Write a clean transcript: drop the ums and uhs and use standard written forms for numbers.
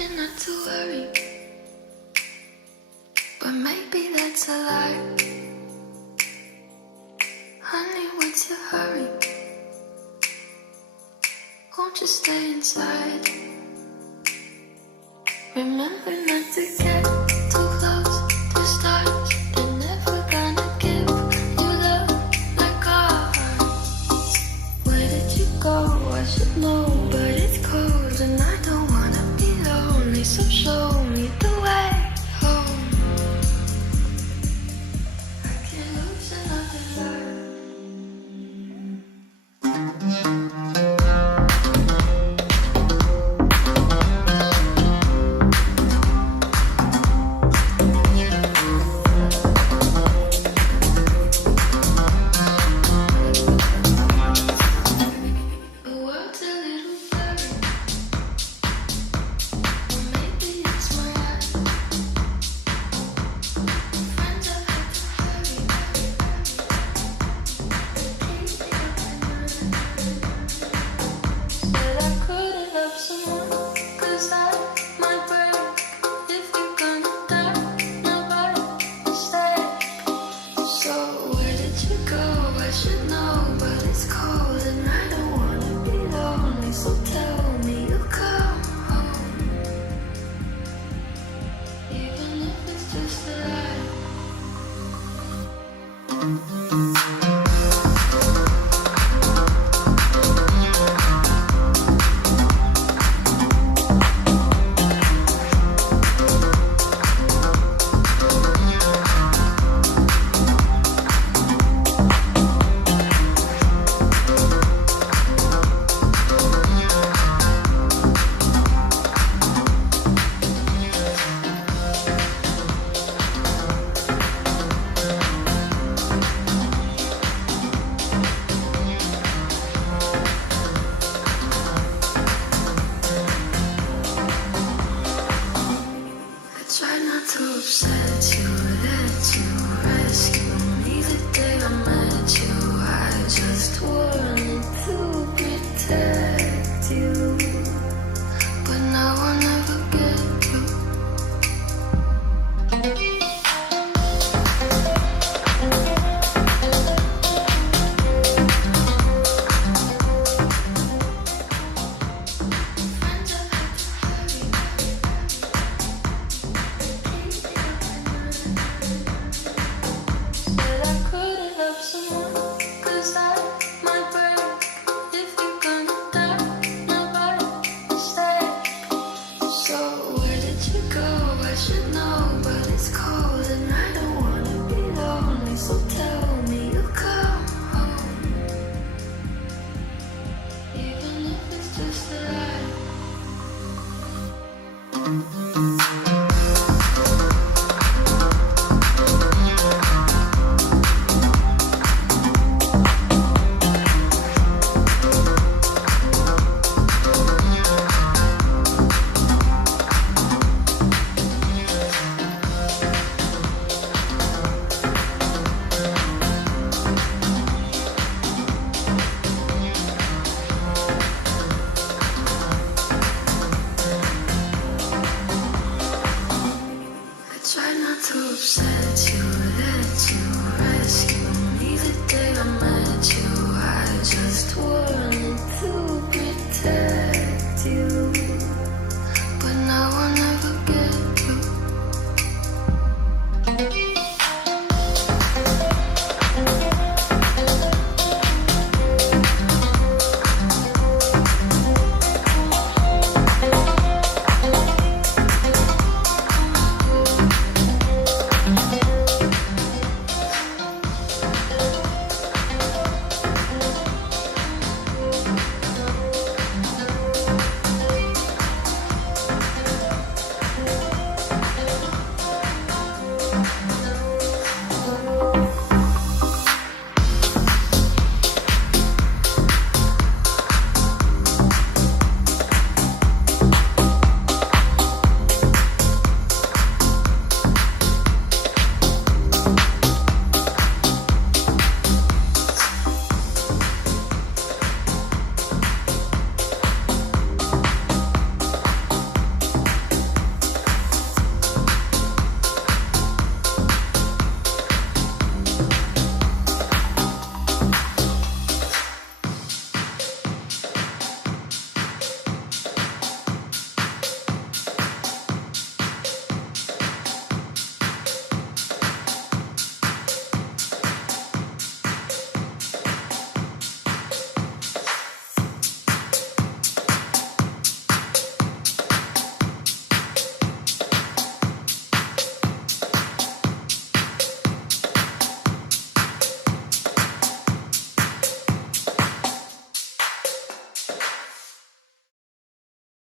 you not to worry, but maybe that's a lie. Honey, what's your hurry? Won't you stay inside? Remember not to get too close to stars. They're never gonna give you love like ours. Where did you go? I should know, but it's cold and I don't wanna be lonely. So show me the way home. I can't lose another life. You